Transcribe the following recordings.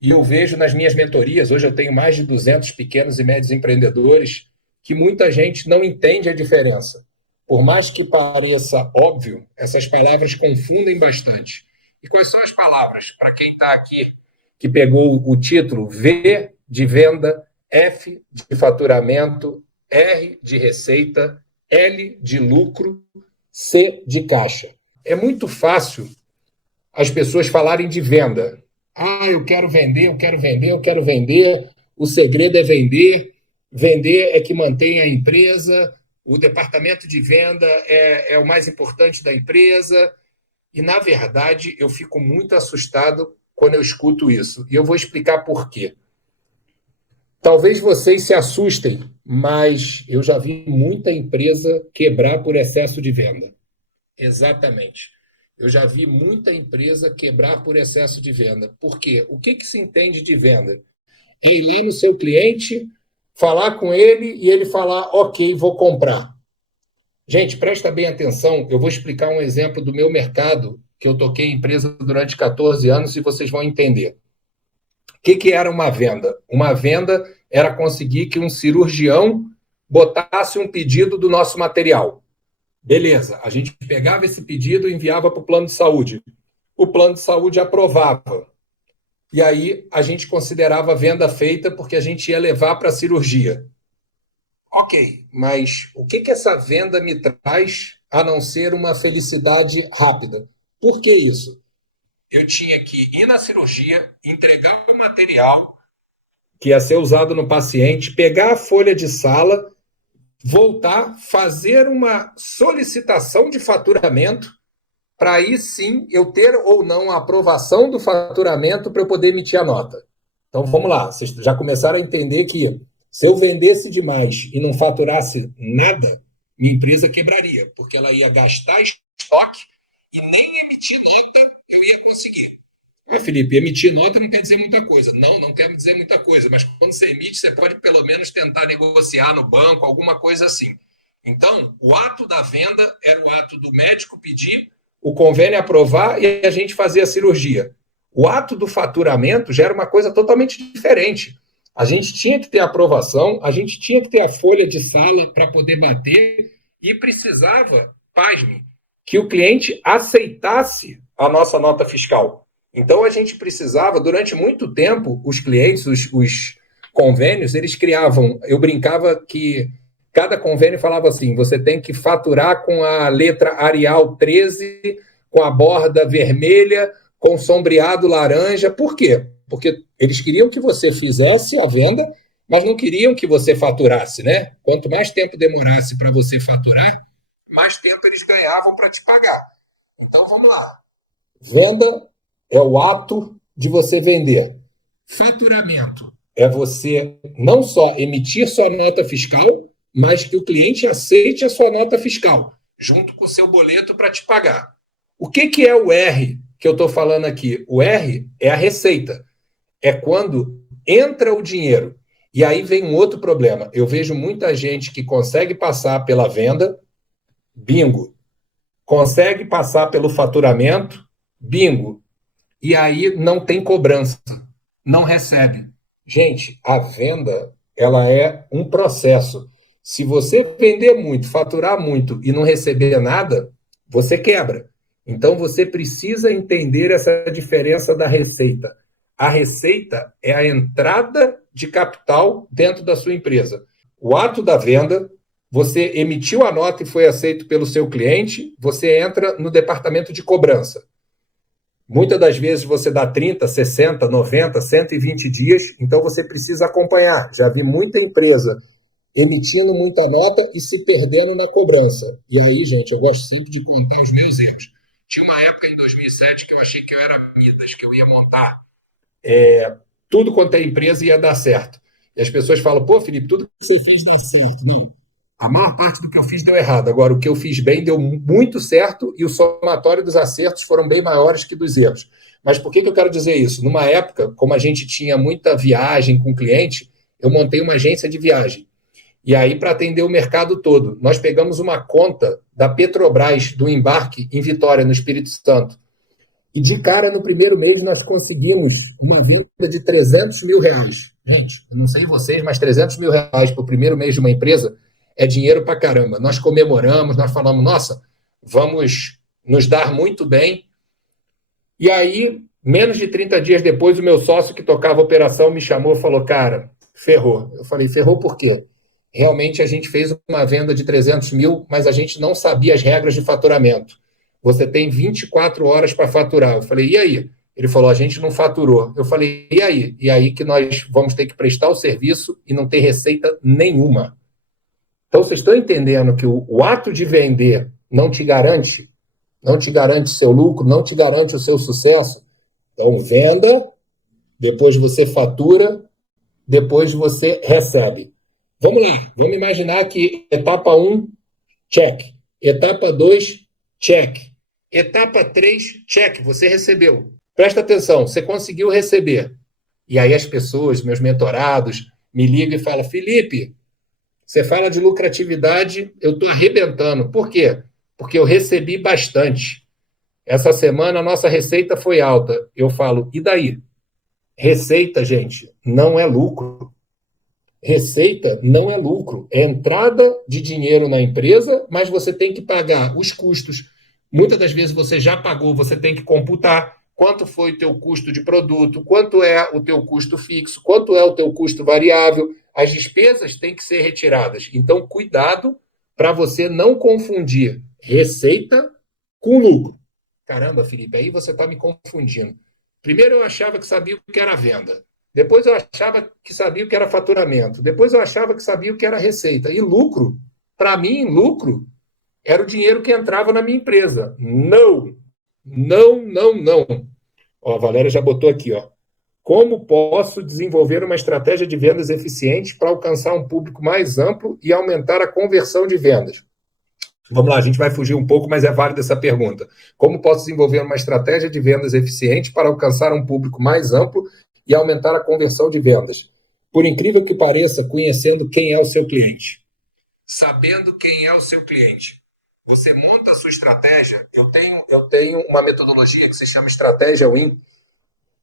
E eu vejo nas minhas mentorias, hoje eu tenho mais de 200 pequenos e médios empreendedores, que muita gente não entende a diferença. Por mais que pareça óbvio, essas palavras confundem bastante. E quais são as palavras? Para quem está aqui, que pegou o título V de venda, F de faturamento, R de receita, L de lucro, C de caixa. É muito fácil as pessoas falarem de venda. Ah, eu quero vender, eu quero vender, eu quero vender. O segredo é vender. Vender é que mantém a empresa. O departamento de venda é o mais importante da empresa. E, na verdade, eu fico muito assustado quando eu escuto isso. E eu vou explicar por quê. Talvez vocês se assustem, mas eu já vi muita empresa quebrar por excesso de venda. Exatamente. Eu já vi muita empresa quebrar por excesso de venda. Por quê? O que se entende de venda? Ir no seu cliente, falar com ele e ele falar, ok, vou comprar. Gente, presta bem atenção, eu vou explicar um exemplo do meu mercado, que eu toquei em empresa durante 14 anos e vocês vão entender. O que era uma venda? Uma venda era conseguir que um cirurgião botasse um pedido do nosso material. Beleza, a gente pegava esse pedido e enviava para o plano de saúde. O plano de saúde aprovava. E aí a gente considerava a venda feita porque a gente ia levar para a cirurgia. Ok, mas o que essa venda me traz a não ser uma felicidade rápida? Por que isso? Eu tinha que ir na cirurgia, entregar o material que ia ser usado no paciente, pegar a folha de sala, voltar, fazer uma solicitação de faturamento, para aí sim eu ter ou não a aprovação do faturamento para eu poder emitir a nota. Então vamos lá, vocês já começaram a entender que se eu vendesse demais e não faturasse nada, minha empresa quebraria, porque ela ia gastar estoque e nem emitir nota eu ia conseguir. Felipe, emitir nota não quer dizer muita coisa. Não, não quer dizer muita coisa, mas quando você emite, você pode pelo menos tentar negociar no banco, alguma coisa assim. Então, o ato da venda era o ato do médico pedir, o convênio aprovar e a gente fazer a cirurgia. O ato do faturamento já era uma coisa totalmente diferente. A gente tinha que ter aprovação, a gente tinha que ter a folha de sala para poder bater e precisava, pasme, que o cliente aceitasse a nossa nota fiscal. Então a gente precisava, durante muito tempo, os clientes, os convênios, eles criavam, eu brincava que cada convênio falava assim, você tem que faturar com a letra Arial 13, com a borda vermelha, com sombreado laranja. Por quê? Porque eles queriam que você fizesse a venda, mas não queriam que você faturasse, né? Quanto mais tempo demorasse para você faturar, mais tempo eles ganhavam para te pagar. Então vamos lá. Venda é o ato de você vender. Faturamento é você não só emitir sua nota fiscal, mas que o cliente aceite a sua nota fiscal, junto com o seu boleto para te pagar. O que é o R que eu estou falando aqui? O R é a receita. É quando entra o dinheiro. E aí vem um outro problema. Eu vejo muita gente que consegue passar pela venda, bingo. Consegue passar pelo faturamento, bingo. E aí não tem cobrança, não recebe. Gente, a venda, ela é um processo. Se você vender muito, faturar muito e não receber nada, você quebra. Então você precisa entender essa diferença da receita. A receita é a entrada de capital dentro da sua empresa. O ato da venda, você emitiu a nota e foi aceito pelo seu cliente, você entra no departamento de cobrança. Muitas das vezes você dá 30, 60, 90, 120 dias, então você precisa acompanhar. Já vi muita empresa emitindo muita nota e se perdendo na cobrança. E aí, gente, eu gosto sempre de contar os meus erros. Tinha uma época em 2007 que eu achei que eu era Midas, que eu ia montar tudo quanto é empresa ia dar certo. E as pessoas falam, pô, Felipe, tudo que você fez deu certo. Não. A maior parte do que eu fiz deu errado. Agora, o que eu fiz bem deu muito certo e o somatório dos acertos foram bem maiores que dos erros. Mas por que eu quero dizer isso? Numa época, como a gente tinha muita viagem com cliente, eu montei uma agência de viagem. E aí, para atender o mercado todo, nós pegamos uma conta da Petrobras, do embarque em Vitória, no Espírito Santo. E de cara, no primeiro mês, nós conseguimos uma venda de R$ 300 mil. Gente, eu não sei vocês, mas R$ 300 mil para o primeiro mês de uma empresa é dinheiro para caramba. Nós comemoramos, nós falamos, nossa, vamos nos dar muito bem. E aí, menos de 30 dias depois, o meu sócio que tocava a operação me chamou e falou, cara, ferrou. Eu falei, ferrou por quê? Realmente a gente fez uma venda de 300 mil, mas a gente não sabia as regras de faturamento. Você tem 24 horas para faturar. Eu falei, e aí? Ele falou, a gente não faturou. Eu falei, e aí? E aí que nós vamos ter que prestar o serviço e não ter receita nenhuma. Então, vocês estão entendendo que o ato de vender não te garante seu lucro, não te garante o seu sucesso. Então, venda, depois você fatura, depois você recebe. Vamos lá, vamos imaginar que etapa 1, check. Etapa 2, check. Etapa 3, check, você recebeu. Presta atenção, você conseguiu receber. E aí as pessoas, meus mentorados, me ligam e falam, Felipe, você fala de lucratividade, eu estou arrebentando. Por quê? Porque eu recebi bastante. Essa semana a nossa receita foi alta. Eu falo, e daí? Receita, gente, não é lucro. Receita não é lucro. É entrada de dinheiro na empresa, mas você tem que pagar os custos. Muitas das vezes você já pagou, você tem que computar quanto foi o teu custo de produto, quanto é o teu custo fixo, quanto é o teu custo variável. As despesas têm que ser retiradas. Então, cuidado para você não confundir receita com lucro. Caramba, Felipe, aí você está me confundindo. Primeiro eu achava que sabia o que era venda. Depois eu achava que sabia o que era faturamento. Depois eu achava que sabia o que era receita. E lucro, para mim, lucro era o dinheiro que entrava na minha empresa. Não, não, não, não. Ó, a Valéria já botou aqui, ó. Como posso desenvolver uma estratégia de vendas eficiente para alcançar um público mais amplo e aumentar a conversão de vendas? Vamos lá, a gente vai fugir um pouco, mas é válida essa pergunta. Como posso desenvolver uma estratégia de vendas eficiente para alcançar um público mais amplo e aumentar a conversão de vendas? Por incrível que pareça, conhecendo quem é o seu cliente. Sabendo quem é o seu cliente. Você monta a sua estratégia. Eu tenho uma metodologia que se chama Estratégia Win,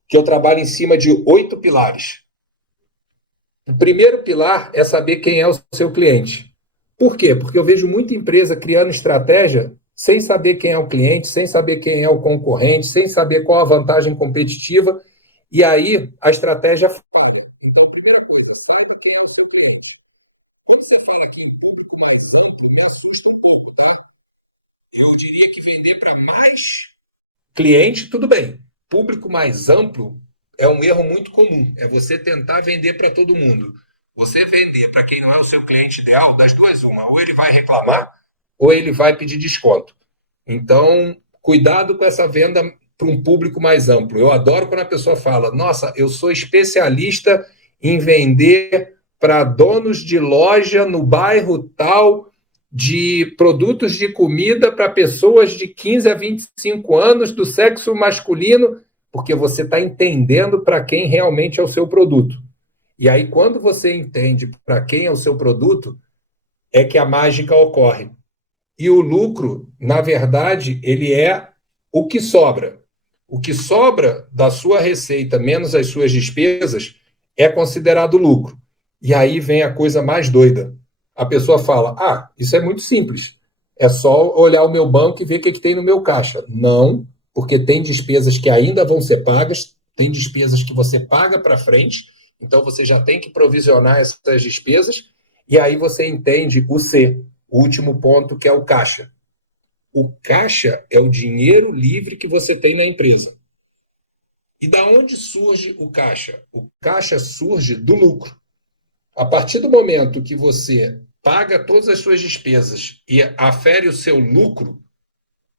que eu trabalho em cima de 8 pilares. O primeiro pilar é saber quem é o seu cliente. Por quê? Porque eu vejo muita empresa criando estratégia sem saber quem é o cliente, sem saber quem é o concorrente, sem saber qual a vantagem competitiva, e aí a estratégia. Eu diria que vender para mais cliente, tudo bem. Público mais amplo é um erro muito comum. É você tentar vender para todo mundo. Você vender para quem não é o seu cliente ideal, das duas, uma. Ou ele vai reclamar, ou ele vai pedir desconto. Então, cuidado com essa venda para um público mais amplo. Eu adoro quando a pessoa fala: nossa, eu sou especialista em vender para donos de loja no bairro tal, de produtos de comida para pessoas de 15 a 25 anos do sexo masculino, porque você está entendendo para quem realmente é o seu produto. E aí, quando você entende para quem é o seu produto, é que a mágica ocorre. E o lucro, na verdade, ele é o que sobra. O que sobra da sua receita menos as suas despesas é considerado lucro. E aí vem a coisa mais doida. A pessoa fala: ah, isso é muito simples. É só olhar o meu banco e ver o que tem no meu caixa. Não, porque tem despesas que ainda vão ser pagas, tem despesas que você paga para frente, então você já tem que provisionar essas despesas, e aí você entende o C, o último ponto, que é o caixa. O caixa é o dinheiro livre que você tem na empresa. E da onde surge o caixa? O caixa surge do lucro. A partir do momento que você paga todas as suas despesas e afere o seu lucro,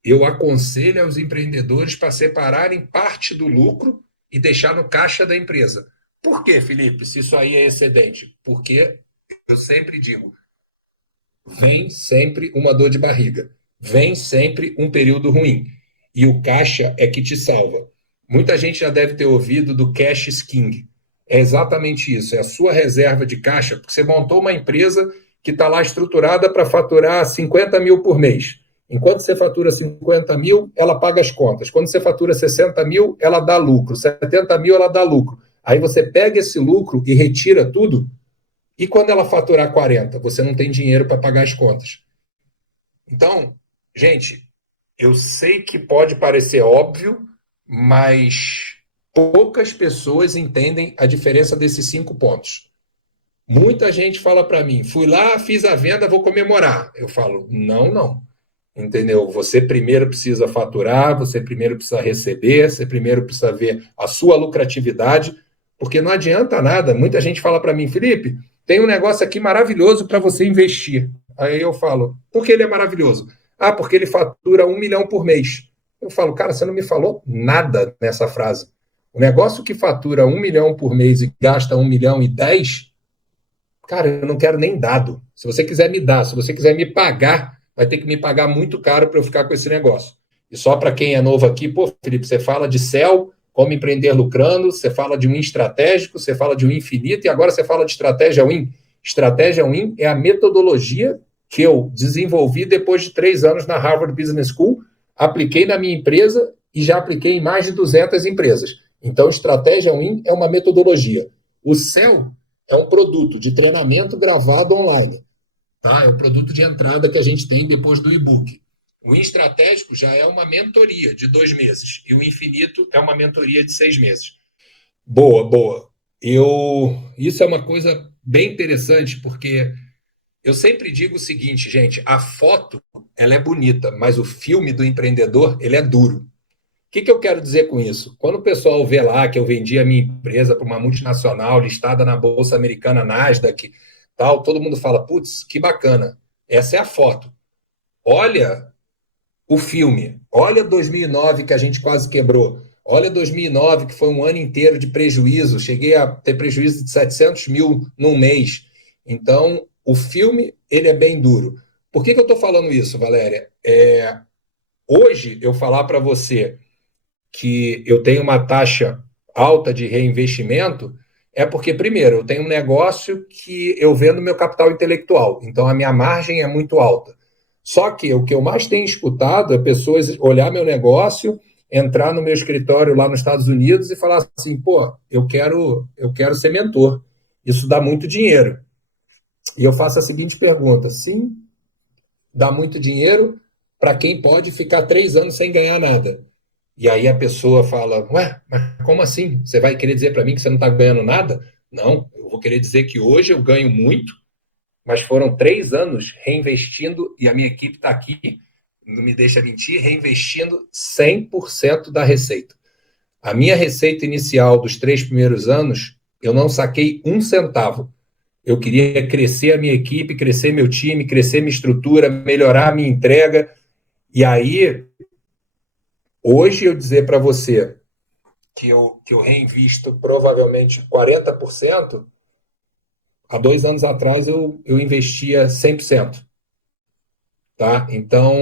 eu aconselho aos empreendedores para separarem parte do lucro e deixar no caixa da empresa. Por quê, Felipe, se isso aí é excedente? Porque eu sempre digo, vem sempre uma dor de barriga, vem sempre um período ruim. E o caixa é que te salva. Muita gente já deve ter ouvido do cash is king. É exatamente isso, é a sua reserva de caixa, porque você montou uma empresa que está lá estruturada para faturar 50 mil por mês. Enquanto você fatura 50 mil, ela paga as contas. Quando você fatura 60 mil, ela dá lucro. 70 mil, ela dá lucro. Aí você pega esse lucro e retira tudo. E quando ela faturar 40, você não tem dinheiro para pagar as contas. Então, gente, eu sei que pode parecer óbvio, mas poucas pessoas entendem a diferença desses 5 pontos. Muita gente fala para mim, fui lá, fiz a venda, vou comemorar. Eu falo, não, não. Entendeu? Você primeiro precisa faturar, você primeiro precisa receber, você primeiro precisa ver a sua lucratividade, porque não adianta nada. Muita gente fala para mim, Felipe, tem um negócio aqui maravilhoso para você investir. Aí eu falo, por que ele é maravilhoso? Ah, porque ele fatura 1 milhão por mês. Eu falo, cara, você não me falou nada nessa frase. O negócio que fatura 1 milhão por mês e gasta 1 milhão e 10, cara, eu não quero nem dado. Se você quiser me dar, se você quiser me pagar, vai ter que me pagar muito caro para eu ficar com esse negócio. E só para quem é novo aqui, pô, Felipe, você fala de céu, como empreender lucrando, você fala de um estratégico, você fala de um infinito e agora você fala de estratégia win. Estratégia win é a metodologia que eu desenvolvi depois de 3 anos na Harvard Business School, apliquei na minha empresa e já apliquei em mais de 200 empresas. Então, estratégia win é uma metodologia. O céu é um produto de treinamento gravado online. Tá? É o produto de entrada que a gente tem depois do e-book. O estratégico já é uma mentoria de 2 meses. E o infinito é uma mentoria de 6 meses. Boa, boa. Isso é uma coisa bem interessante, porque eu sempre digo o seguinte, gente, a foto ela é bonita, mas o filme do empreendedor ele é duro. O que eu quero dizer com isso? Quando o pessoal vê lá que eu vendi a minha empresa para uma multinacional listada na Bolsa Americana Nasdaq, tal, todo mundo fala, putz, que bacana. Essa é a foto. Olha o filme. Olha 2009 que a gente quase quebrou. Olha 2009 que foi um ano inteiro de prejuízo. Cheguei a ter prejuízo de 700 mil num mês. Então, o filme, ele é bem duro. Por que eu estou falando isso, Valéria? Hoje, eu falar para você que eu tenho uma taxa alta de reinvestimento é porque, primeiro, eu tenho um negócio que eu vendo meu capital intelectual, então a minha margem é muito alta. Só que o que eu mais tenho escutado é pessoas olhar meu negócio, entrar no meu escritório lá nos Estados Unidos e falar assim, pô, eu quero ser mentor. Isso dá muito dinheiro. E eu faço a seguinte pergunta: sim, dá muito dinheiro para quem pode ficar 3 anos sem ganhar nada. E aí a pessoa fala, ué, mas como assim? Você vai querer dizer para mim que você não está ganhando nada? Não, eu vou querer dizer que hoje eu ganho muito, mas foram 3 anos reinvestindo, e a minha equipe está aqui, não me deixa mentir, reinvestindo 100% da receita. A minha receita inicial dos 3 primeiros anos, eu não saquei um centavo. Eu queria crescer a minha equipe, crescer meu time, crescer minha estrutura, melhorar a minha entrega. E aí, hoje eu dizer para você que eu reinvisto provavelmente 40%, há 2 anos atrás eu investia 100%. Tá? Então,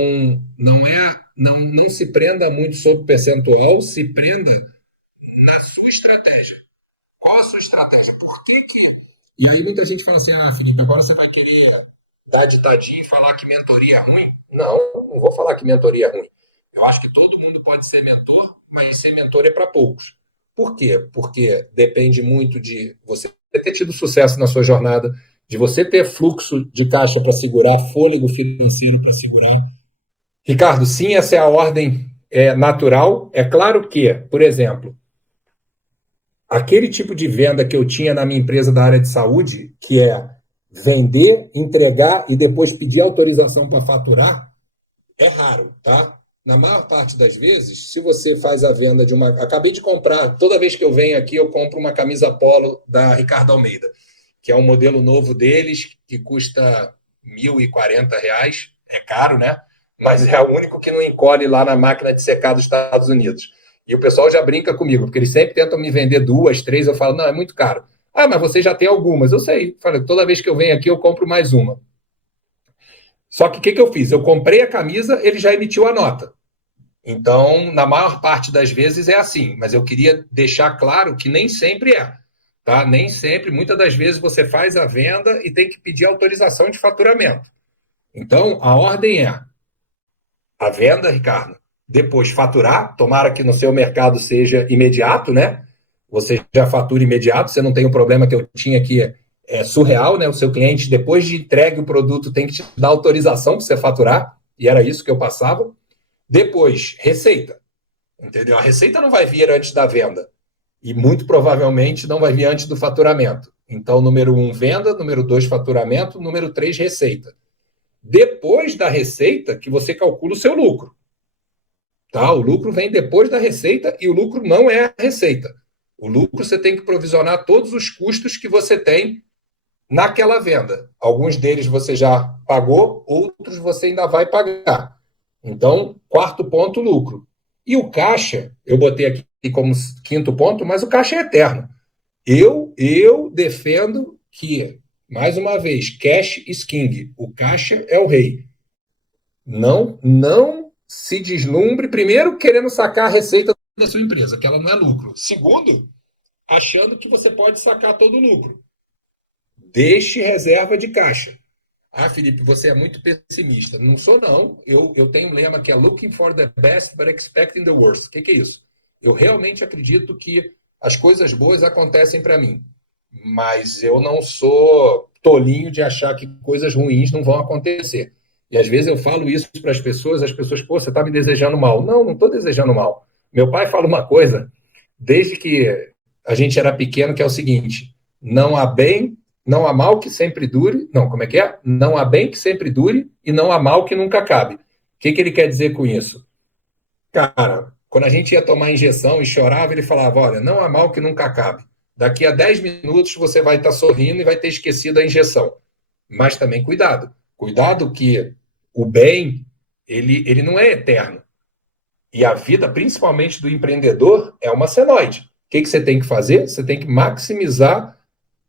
não se prenda muito sobre percentual, se prenda na sua estratégia. Qual a sua estratégia? Por que que... E aí muita gente fala assim, ah, Felipe, agora você vai querer dar ditadinho e falar que mentoria é ruim? Não, não vou falar que mentoria é ruim. Eu acho que todo mundo pode ser mentor, mas ser mentor é para poucos. Por quê? Porque depende muito de você ter tido sucesso na sua jornada, de você ter fluxo de caixa para segurar, fôlego financeiro para segurar. Ricardo, sim, essa é a ordem natural. É claro que, por exemplo, aquele tipo de venda que eu tinha na minha empresa da área de saúde, que é vender, entregar e depois pedir autorização para faturar, é raro, tá? Na maior parte das vezes, se você faz a venda de uma. Acabei de comprar, toda vez que eu venho aqui, eu compro uma camisa polo da Ricardo Almeida, que é um modelo novo deles, que custa R$ 1.040. É caro, né? Mas é o único que não encolhe lá na máquina de secar dos Estados Unidos. E o pessoal já brinca comigo, porque eles sempre tentam me vender 2, 3, eu falo, não, é muito caro. Ah, mas você já tem algumas, eu sei. Falei, toda vez que eu venho aqui, eu compro mais uma. Só que o que eu fiz? Eu comprei a camisa, ele já emitiu a nota. Então, na maior parte das vezes é assim, mas eu queria deixar claro que nem sempre é. Tá? Nem sempre, muitas das vezes você faz a venda e tem que pedir autorização de faturamento. Então, a ordem é a venda, Ricardo, depois faturar, tomara que no seu mercado seja imediato, né? Você já fatura imediato, você não tem o problema que eu tinha aqui, é surreal, né? O seu cliente, depois de entregue o produto, tem que te dar autorização para você faturar, e era isso que eu passava. Depois, receita, entendeu? A receita não vai vir antes da venda, e muito provavelmente não vai vir antes do faturamento. Então, número 1, venda, número 2, faturamento, número 3, receita. Depois da receita que você calcula o seu lucro. Tá? O lucro vem depois da receita e o lucro não é a receita. O lucro você tem que provisionar todos os custos que você tem naquela venda. Alguns deles você já pagou, outros você ainda vai pagar. Então, quarto ponto, lucro. E o caixa, eu botei aqui como quinto ponto, mas o caixa é eterno. Eu defendo que, mais uma vez, cash is king. O caixa é o rei. Não se deslumbre, primeiro, querendo sacar a receita da sua empresa, que ela não é lucro. Segundo, achando que você pode sacar todo o lucro. Deixe reserva de caixa. Ah, Felipe, você é muito pessimista. Não sou, não. Eu tenho um lema que é looking for the best, but expecting the worst. O que é isso? Eu realmente acredito que as coisas boas acontecem para mim. Mas eu não sou tolinho de achar que coisas ruins não vão acontecer. E às vezes eu falo isso para as pessoas, pô, você está me desejando mal. Não estou desejando mal. Meu pai fala uma coisa, desde que a gente era pequeno, que é o seguinte: não há bem, não há mal que sempre dure. Não, como é que é? Não há bem que sempre dure e não há mal que nunca acabe. O que ele quer dizer com isso? Cara, quando a gente ia tomar injeção e chorava, ele falava: olha, não há mal que nunca acabe. Daqui a 10 minutos você vai estar sorrindo e vai ter esquecido a injeção. Mas também cuidado. Cuidado que o bem, ele não é eterno. E a vida, principalmente do empreendedor, é uma senoide. O que você tem que fazer? Você tem que maximizar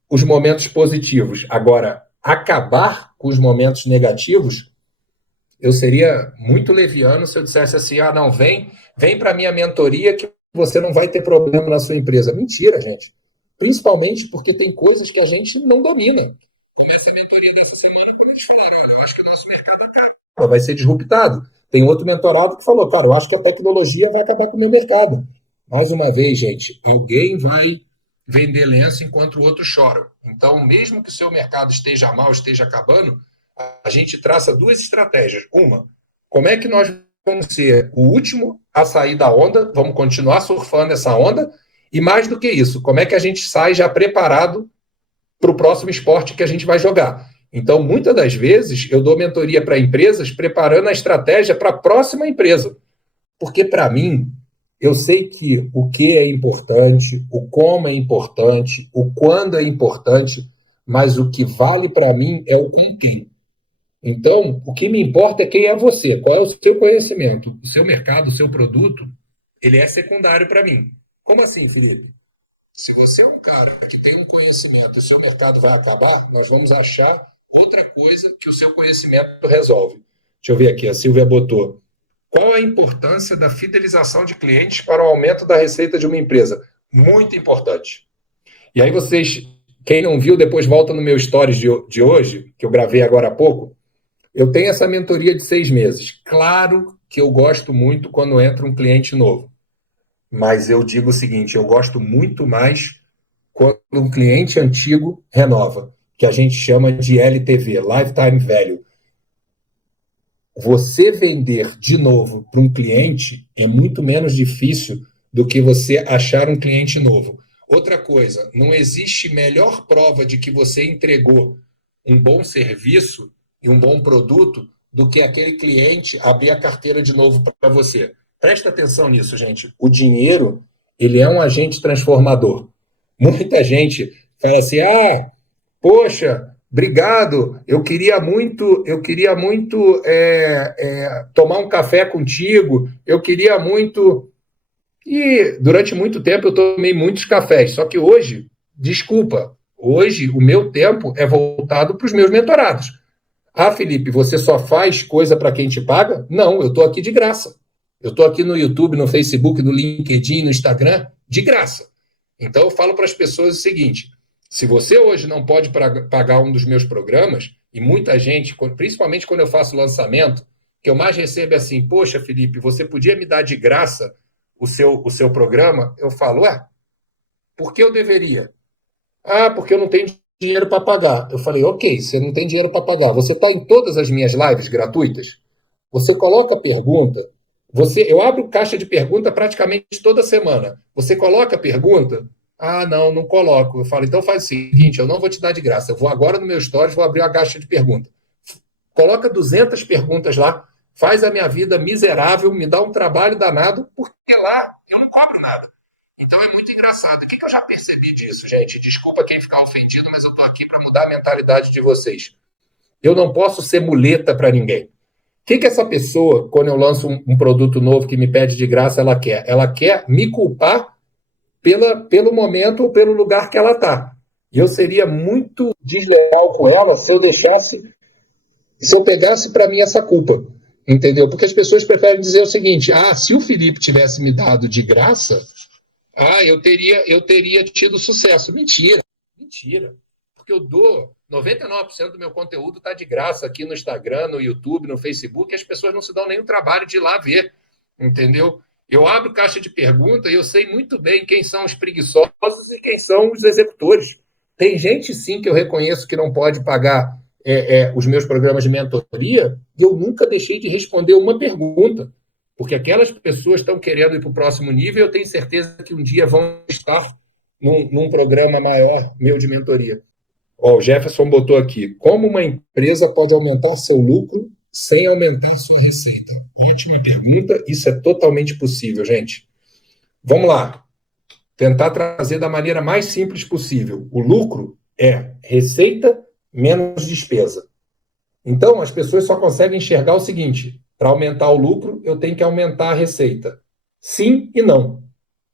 os momentos positivos. Agora, acabar com os momentos negativos, eu seria muito leviano se eu dissesse assim: ah, não, vem para a minha mentoria que você não vai ter problema na sua empresa. Mentira, gente. Principalmente porque tem coisas que a gente não domina. Começa a mentoria dessa semana quando eles falaram: eu acho que o nosso mercado vai ser disruptado. Tem outro mentorado que falou: cara, eu acho que a tecnologia vai acabar com o meu mercado. Mais uma vez, gente, alguém vai vender lenço enquanto o outro chora. Então, mesmo que o seu mercado esteja mal, esteja acabando, a gente traça duas estratégias. Uma, como é que nós vamos ser o último a sair da onda, vamos continuar surfando essa onda, e mais do que isso, como é que a gente sai já preparado para o próximo esporte que a gente vai jogar. Então, muitas das vezes, eu dou mentoria para empresas preparando a estratégia para a próxima empresa. Porque, para mim, eu sei que o que é importante, o como é importante, o quando é importante, mas o que vale para mim é o com quem. Então, o que me importa é quem é você, qual é o seu conhecimento, o seu mercado, o seu produto, ele é secundário para mim. Como assim, Felipe? Se você é um cara que tem um conhecimento e o seu mercado vai acabar, nós vamos achar outra coisa que o seu conhecimento resolve. Deixa eu ver aqui, a Silvia botou. Qual a importância da fidelização de clientes para o aumento da receita de uma empresa? Muito importante. E aí vocês, quem não viu, depois volta no meu stories de hoje, que eu gravei agora há pouco. Eu tenho essa mentoria de 6 meses. Claro que eu gosto muito quando entra um cliente novo. Mas eu digo o seguinte, eu gosto muito mais quando um cliente antigo renova, que a gente chama de LTV, Lifetime Value. Você vender de novo para um cliente é muito menos difícil do que você achar um cliente novo. Outra coisa, não existe melhor prova de que você entregou um bom serviço e um bom produto do que aquele cliente abrir a carteira de novo para você. Presta atenção nisso, gente. O dinheiro, ele é um agente transformador. Muita gente fala assim: ah, poxa, obrigado, eu queria muito tomar um café contigo, eu queria muito. E durante muito tempo eu tomei muitos cafés, só que hoje, desculpa, hoje o meu tempo é voltado para os meus mentorados. Ah, Felipe, você só faz coisa para quem te paga? Não, eu estou aqui de graça. Eu estou aqui no YouTube, no Facebook, no LinkedIn, no Instagram, de graça. Então eu falo para as pessoas o seguinte: se você hoje não pode pagar um dos meus programas, e muita gente, principalmente quando eu faço lançamento, que eu mais recebo é assim: poxa, Felipe, você podia me dar de graça o seu programa? Eu falo: ué, por que eu deveria? Ah, porque eu não tenho dinheiro para pagar. Eu falei: ok, você não tem dinheiro para pagar. Você está em todas as minhas lives gratuitas? Você coloca a pergunta. Eu abro caixa de pergunta praticamente toda semana. Você coloca a pergunta? Ah, não, não coloco. Eu falo: então faz o seguinte, eu não vou te dar de graça. Eu vou agora no meu stories, vou abrir uma caixa de pergunta. Coloca 200 perguntas lá, faz a minha vida miserável, me dá um trabalho danado, porque lá eu não cobro nada. Então é muito engraçado. O que eu já percebi disso, gente? Desculpa quem ficar ofendido, mas eu estou aqui para mudar a mentalidade de vocês. Eu não posso ser muleta para ninguém. O que essa pessoa, quando eu lanço um produto novo que me pede de graça, ela quer? Ela quer me culpar pelo momento ou pelo lugar que ela está. E eu seria muito desleal com ela se eu pegasse para mim essa culpa. Entendeu? Porque as pessoas preferem dizer o seguinte: ah, se o Felipe tivesse me dado de graça, eu teria tido sucesso. Mentira, mentira. Porque eu dou 99% do meu conteúdo está de graça aqui no Instagram, no YouTube, no Facebook, e as pessoas não se dão nem o trabalho de ir lá ver. Entendeu? Eu abro caixa de pergunta e eu sei muito bem quem são os preguiçosos e quem são os executores. Tem gente, sim, que eu reconheço que não pode pagar os meus programas de mentoria, e eu nunca deixei de responder uma pergunta. Porque aquelas pessoas estão querendo ir para o próximo nível, e eu tenho certeza que um dia vão estar num programa maior meu de mentoria. Ó, o Jefferson botou aqui: como uma empresa pode aumentar seu lucro sem aumentar sua receita? Ótima pergunta, isso é totalmente possível, gente. Vamos lá, tentar trazer da maneira mais simples possível. O lucro é receita menos despesa. Então, as pessoas só conseguem enxergar o seguinte: para aumentar o lucro, eu tenho que aumentar a receita. Sim e não.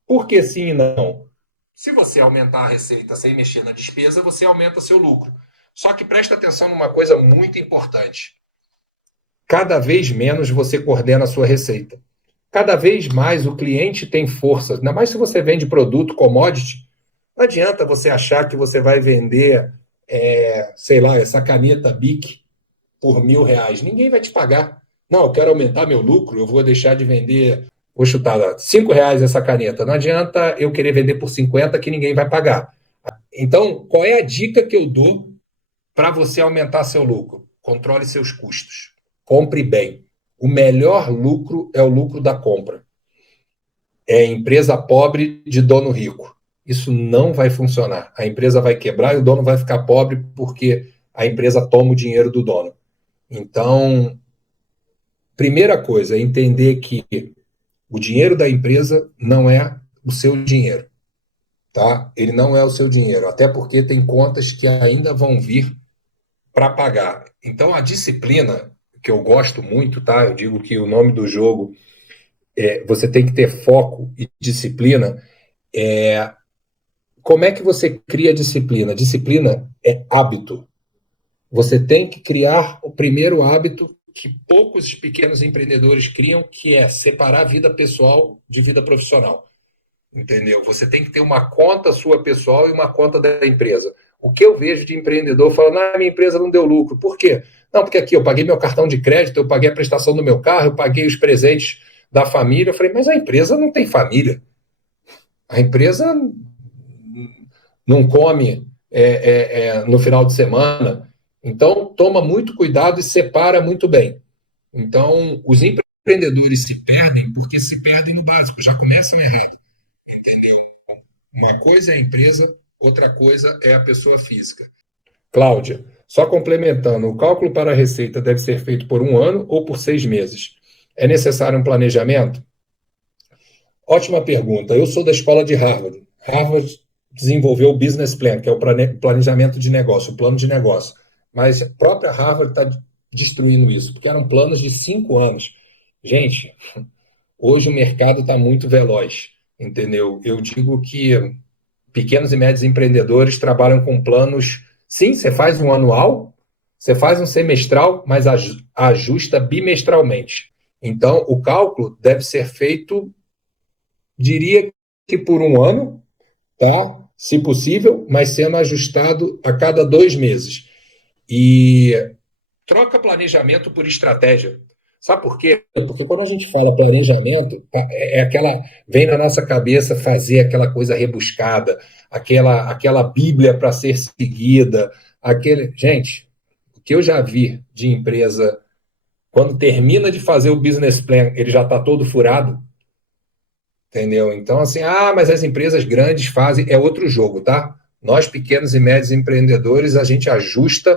Por que sim e não? Se você aumentar a receita sem mexer na despesa, você aumenta seu lucro. Só que presta atenção numa coisa muito importante. Cada vez menos você coordena a sua receita. Cada vez mais o cliente tem força. Ainda mais se você vende produto commodity. Não adianta você achar que você vai vender, sei lá, essa caneta Bic por R$ 1.000. Ninguém vai te pagar. Não, eu quero aumentar meu lucro, eu vou deixar de vender, vou chutar lá, R$ 5 essa caneta. Não adianta eu querer vender por 50 que ninguém vai pagar. Então, qual é a dica que eu dou para você aumentar seu lucro? Controle seus custos. Compre bem. O melhor lucro é o lucro da compra. É empresa pobre de dono rico. Isso não vai funcionar. A empresa vai quebrar e o dono vai ficar pobre porque a empresa toma o dinheiro do dono. Então, primeira coisa é entender que o dinheiro da empresa não é o seu dinheiro, tá? Ele não é o seu dinheiro, até porque tem contas que ainda vão vir para pagar. Então, a disciplina, que eu gosto muito, tá? Eu digo que o nome do jogo você tem que ter foco e disciplina. Como é que você cria disciplina? Disciplina é hábito. Você tem que criar o primeiro hábito que poucos pequenos empreendedores criam, que é separar a vida pessoal de vida profissional. Entendeu? Você tem que ter uma conta sua pessoal e uma conta da empresa. O que eu vejo de empreendedor falando: ah, minha empresa não deu lucro. Por quê? Não, porque aqui eu paguei meu cartão de crédito, eu paguei a prestação do meu carro, eu paguei os presentes da família. Eu falei: mas a empresa não tem família. A empresa não come no final de semana. Então, toma muito cuidado e separa muito bem. Então, os empreendedores se perdem porque se perdem no básico, já começam errado. Uma coisa é a empresa, outra coisa é a pessoa física. Cláudia, só complementando, o cálculo para a receita deve ser feito por 1 ano ou por 6 meses? É necessário um planejamento? Ótima pergunta. Eu sou da escola de Harvard. Harvard desenvolveu o Business Plan, que é o planejamento de negócio, o plano de negócio. Mas a própria Harvard está destruindo isso, porque eram planos de 5 anos. Gente, hoje o mercado está muito veloz, entendeu? Eu digo que pequenos e médios empreendedores trabalham com planos. Sim, você faz um anual, você faz um semestral, mas ajusta bimestralmente. Então, o cálculo deve ser feito, diria que por 1 ano, tá? Se possível, mas sendo ajustado a cada 2 meses. E troca planejamento por estratégia. Sabe por quê? Porque quando a gente fala planejamento, é aquela. Vem na nossa cabeça fazer aquela coisa rebuscada, aquela Bíblia para ser seguida, aquele. Gente, o que eu já vi de empresa, quando termina de fazer o business plan, ele já está todo furado, entendeu? Então, assim, mas as empresas grandes fazem, é outro jogo, tá? Nós, pequenos e médios empreendedores, a gente ajusta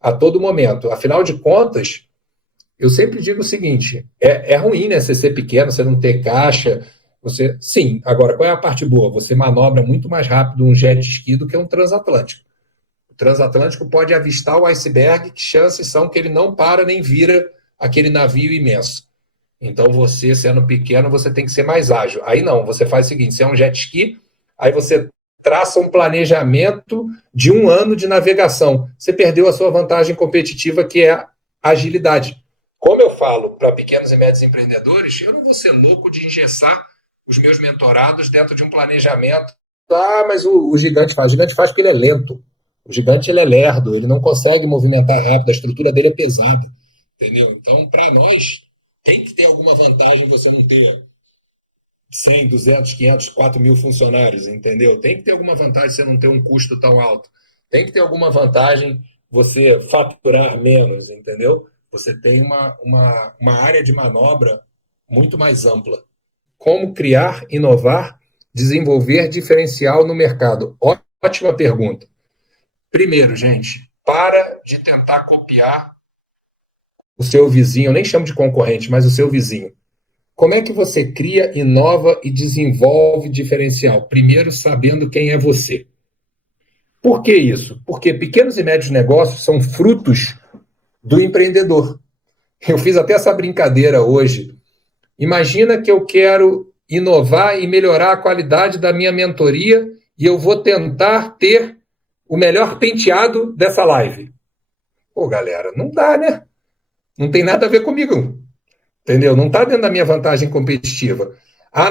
a todo momento. Afinal de contas, eu sempre digo o seguinte: é ruim, né? Você ser pequeno, você não ter caixa. Você, sim, agora qual é a parte boa? Você manobra muito mais rápido um jet ski do que um transatlântico. O transatlântico pode avistar o iceberg, que chances são que ele não para nem vira aquele navio imenso. Então você, sendo pequeno, você tem que ser mais ágil. Aí não, você faz o seguinte: você é um jet ski, aí você traça um planejamento de 1 ano de navegação. Você perdeu a sua vantagem competitiva, que é a agilidade. Como eu falo para pequenos e médios empreendedores, eu não vou ser louco de engessar os meus mentorados dentro de um planejamento. Mas o gigante faz. O gigante faz porque ele é lento. O gigante ele é lerdo, ele não consegue movimentar rápido, a estrutura dele é pesada. Entendeu? Então, para nós, tem que ter alguma vantagem você não ter 100, 200, 500, 4.000 funcionários, entendeu? Tem que ter alguma vantagem você não ter um custo tão alto. Tem que ter alguma vantagem você faturar menos, entendeu? Você tem uma área de manobra muito mais ampla. Como criar, inovar, desenvolver diferencial no mercado? Ótima pergunta. Primeiro, gente, para de tentar copiar o seu vizinho, eu nem chamo de concorrente, mas o seu vizinho. Como é que você cria, inova e desenvolve diferencial? Primeiro, sabendo quem é você. Por que isso? Porque pequenos e médios negócios são frutos do empreendedor. Eu fiz até essa brincadeira hoje. Imagina que eu quero inovar e melhorar a qualidade da minha mentoria e eu vou tentar ter o melhor penteado dessa live. Pô, galera, não dá, né? Não tem nada a ver comigo. Entendeu? Não está dentro da minha vantagem competitiva.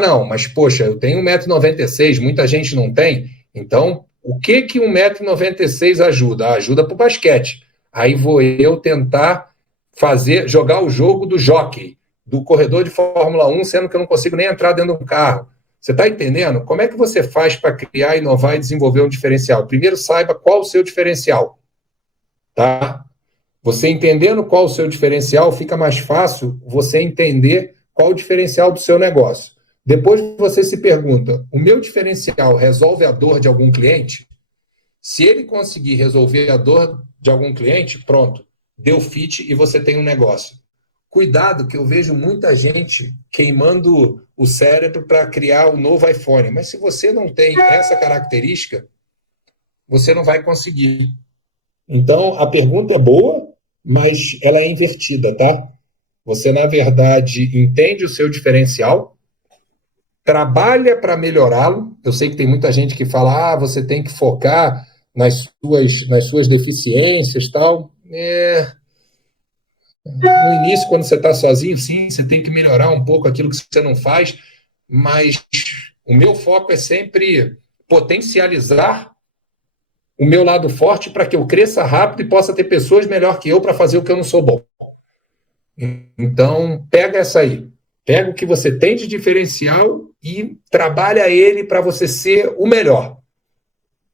Não, mas poxa, eu tenho 1,96 m, muita gente não tem. Então, o que 1,96 m ajuda? Ajuda para o basquete. Aí vou eu tentar jogar o jogo do jockey, do corredor de Fórmula 1, sendo que eu não consigo nem entrar dentro do carro. Você está entendendo? Como é que você faz para criar, inovar e desenvolver um diferencial? Primeiro, saiba qual o seu diferencial. Tá? Você entendendo qual o seu diferencial, fica mais fácil você entender qual o diferencial do seu negócio. Depois você se pergunta: o meu diferencial resolve a dor de algum cliente? Se ele conseguir resolver a dor de algum cliente, pronto, deu fit e você tem um negócio. Cuidado, que eu vejo muita gente queimando o cérebro para criar o novo iPhone. Mas se você não tem essa característica, você não vai conseguir. Então, a pergunta é boa, mas ela é invertida, tá? Você, na verdade, entende o seu diferencial, trabalha para melhorá-lo. Eu sei que tem muita gente que fala, você tem que focar nas suas deficiências e tal. No início, quando você está sozinho, sim, você tem que melhorar um pouco aquilo que você não faz, mas o meu foco é sempre potencializar o meu lado forte para que eu cresça rápido e possa ter pessoas melhor que eu para fazer o que eu não sou bom. Então, pega essa aí. Pega o que você tem de diferencial e trabalha ele para você ser o melhor.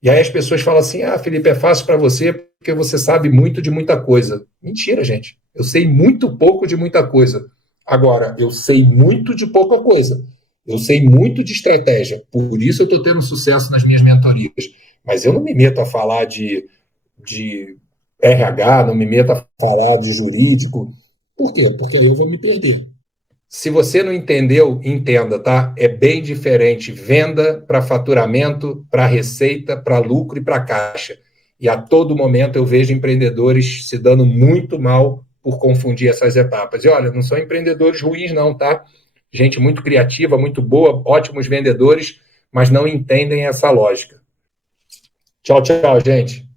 E aí as pessoas falam assim, Felipe, é fácil para você porque você sabe muito de muita coisa. Mentira, gente. Eu sei muito pouco de muita coisa. Agora, eu sei muito de pouca coisa. Eu sei muito de estratégia. Por isso eu estou tendo sucesso nas minhas mentorias. Mas eu não me meto a falar de RH, não me meto a falar de jurídico. Por quê? Porque aí eu vou me perder. Se você não entendeu, entenda, tá? É bem diferente venda para faturamento, para receita, para lucro e para caixa. E a todo momento eu vejo empreendedores se dando muito mal por confundir essas etapas. E olha, não são empreendedores ruins não, tá? Gente muito criativa, muito boa, ótimos vendedores, mas não entendem essa lógica. Tchau, tchau, gente.